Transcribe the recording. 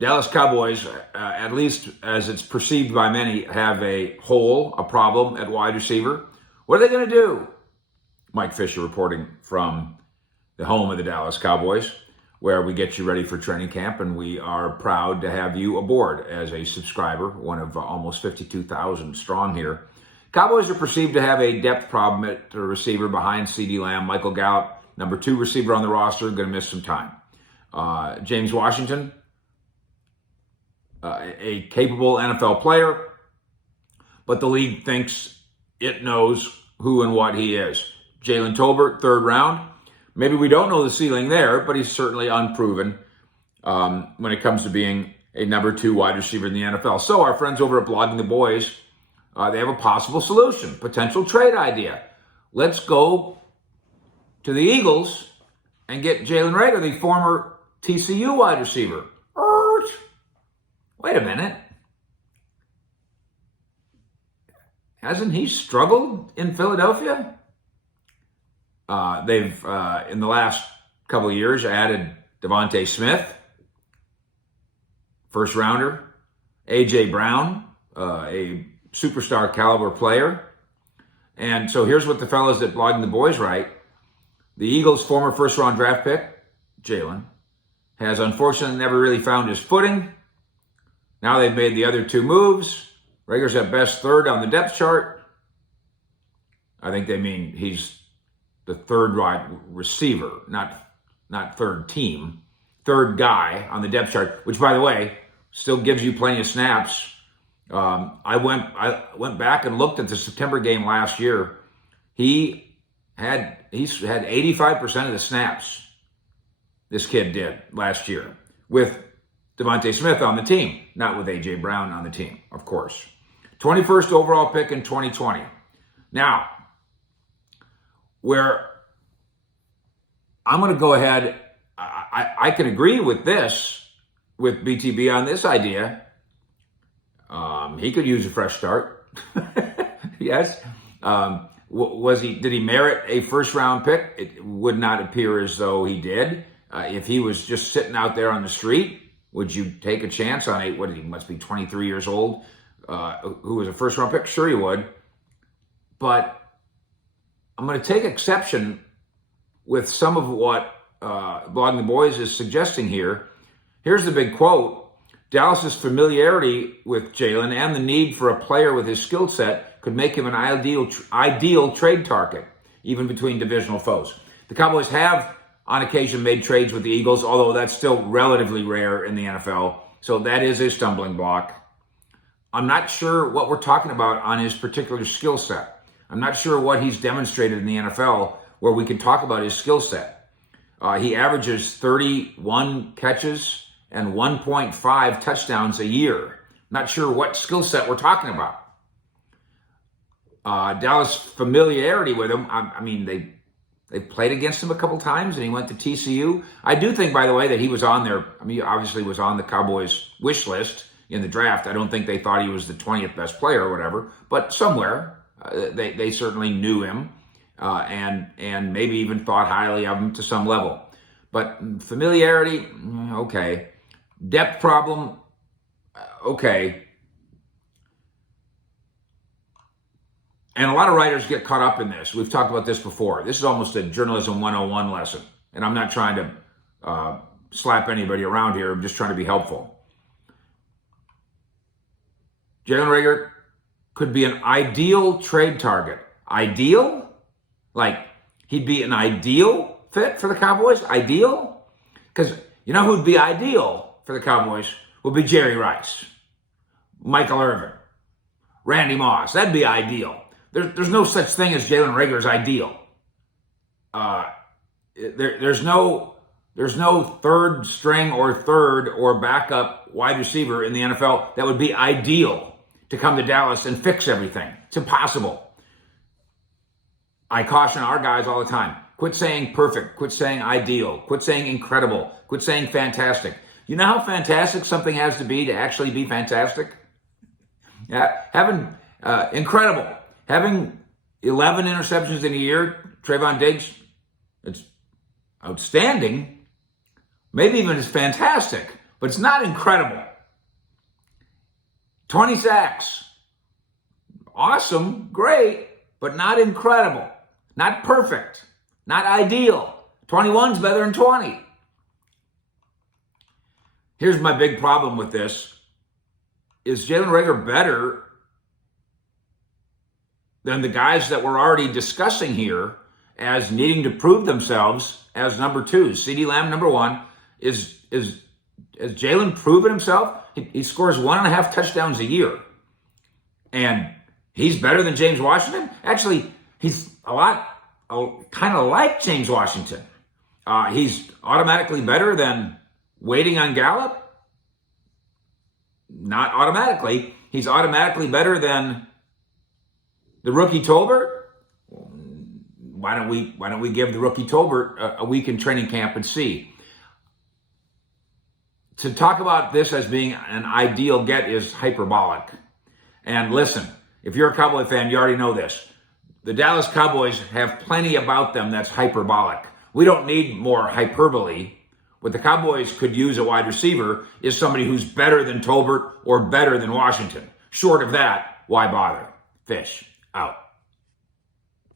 Dallas Cowboys, at least as it's perceived by many, have a hole, a problem at wide receiver. What are they going to do? Mike Fisher reporting from the home of the Dallas Cowboys, where we get you ready for training camp, and we are proud to have you aboard as a subscriber, one of almost 52,000 strong here. Cowboys are perceived to have a depth problem at the receiver behind CeeDee Lamb. Michael Gallup, number 2 receiver on the roster, going to miss some time. James Washington, a capable NFL player, but the league thinks it knows who and what he is. Jalen Tolbert, 3rd round. Maybe we don't know the ceiling there, but he's certainly unproven when it comes to being a number 2 wide receiver in the NFL. So our friends over at Blogging the Boys, they have a possible solution, potential trade idea. Let's go to the Eagles and get Jalen Reagor, the former TCU wide receiver. Wait a minute. Hasn't he struggled in Philadelphia? They've, in the last couple of years, added Devontae Smith, 1st rounder, A.J. Brown, a superstar caliber player. And so here's what the fellas at Blogging the Boys write. The Eagles' former 1st round draft pick, Jalen, has unfortunately never really found his footing. Now they've made the other 2 moves. Reagor's at best 3rd on the depth chart. I think they mean he's the 3rd wide receiver, not 3rd team. 3rd guy on the depth chart, which, by the way, still gives you plenty of snaps. I went back and looked at the September game last year. He's had 85% of the snaps. This kid did last year with Devontae Smith on the team, not with A.J. Brown on the team, of course. 21st overall pick in 2020. Now, where I'm going to go ahead, I can agree with this, with BTB on this idea. He could use a fresh start. Yes. Did he merit a 1st round pick? It would not appear as though he did. If he was just sitting out there on the street, would you take a chance on he must be 23 years old, who was a 1st round pick? Sure you would. But I'm going to take exception with some of what Blogging the Boys is suggesting here. Here's the big quote. Dallas's familiarity with Jalen and the need for a player with his skill set could make him an ideal trade target, even between divisional foes. The Cowboys have, on occasion, made trades with the Eagles, although that's still relatively rare in the NFL. So that is a stumbling block. I'm not sure what we're talking about on his particular skill set. I'm not sure what he's demonstrated in the NFL where we can talk about his skill set. He averages 31 catches and 1.5 touchdowns a year. Not sure what skill set we're talking about. Dallas' familiarity with him, I mean, they played against him a couple times, and he went to TCU. I do think, by the way, that he was on there. I mean, obviously was on the Cowboys' wish list in the draft. I don't think they thought he was the 20th best player or whatever, but somewhere they certainly knew him and maybe even thought highly of him to some level. But familiarity, okay. Depth problem, okay. And a lot of writers get caught up in this. We've talked about this before. This is almost a journalism 101 lesson. And I'm not trying to slap anybody around here. I'm just trying to be helpful. Jalen Reagor could be an ideal trade target. Ideal? Like, he'd be an ideal fit for the Cowboys? Ideal? Because you know who'd be ideal for the Cowboys? Would be Jerry Rice, Michael Irvin, Randy Moss. That'd be ideal. There's no such thing as Jalen Reagor's ideal. There's no 3rd string or 3rd or backup wide receiver in the NFL that would be ideal to come to Dallas and fix everything. It's impossible. I caution our guys all the time. Quit saying perfect. Quit saying ideal. Quit saying incredible. Quit saying fantastic. You know how fantastic something has to be actually be fantastic? Yeah, having incredible. Having 11 interceptions in a year, Trayvon Diggs, it's outstanding. Maybe even it's fantastic. but it's not incredible. 20 sacks. Awesome, great, but not incredible. Not perfect. Not ideal. 21's better than 20. Here's my big problem with this. Is Jalen Reagor better than the guys that we're already discussing here as needing to prove themselves as number two? CeeDee Lamb, number one. Has Jalen proven himself? He scores 1.5 touchdowns a year. And he's better than James Washington? Actually, he's kind of like James Washington. He's automatically better than waiting on Gallup? Not automatically. He's automatically better than the rookie Tolbert? Why don't we give the rookie Tolbert a week in training camp and see? To talk about this as being an ideal get is hyperbolic. And listen, if you're a Cowboy fan, you already know this. The Dallas Cowboys have plenty about them that's hyperbolic. We don't need more hyperbole. What the Cowboys could use a wide receiver is somebody who's better than Tolbert or better than Washington. Short of that, why bother? Fish out.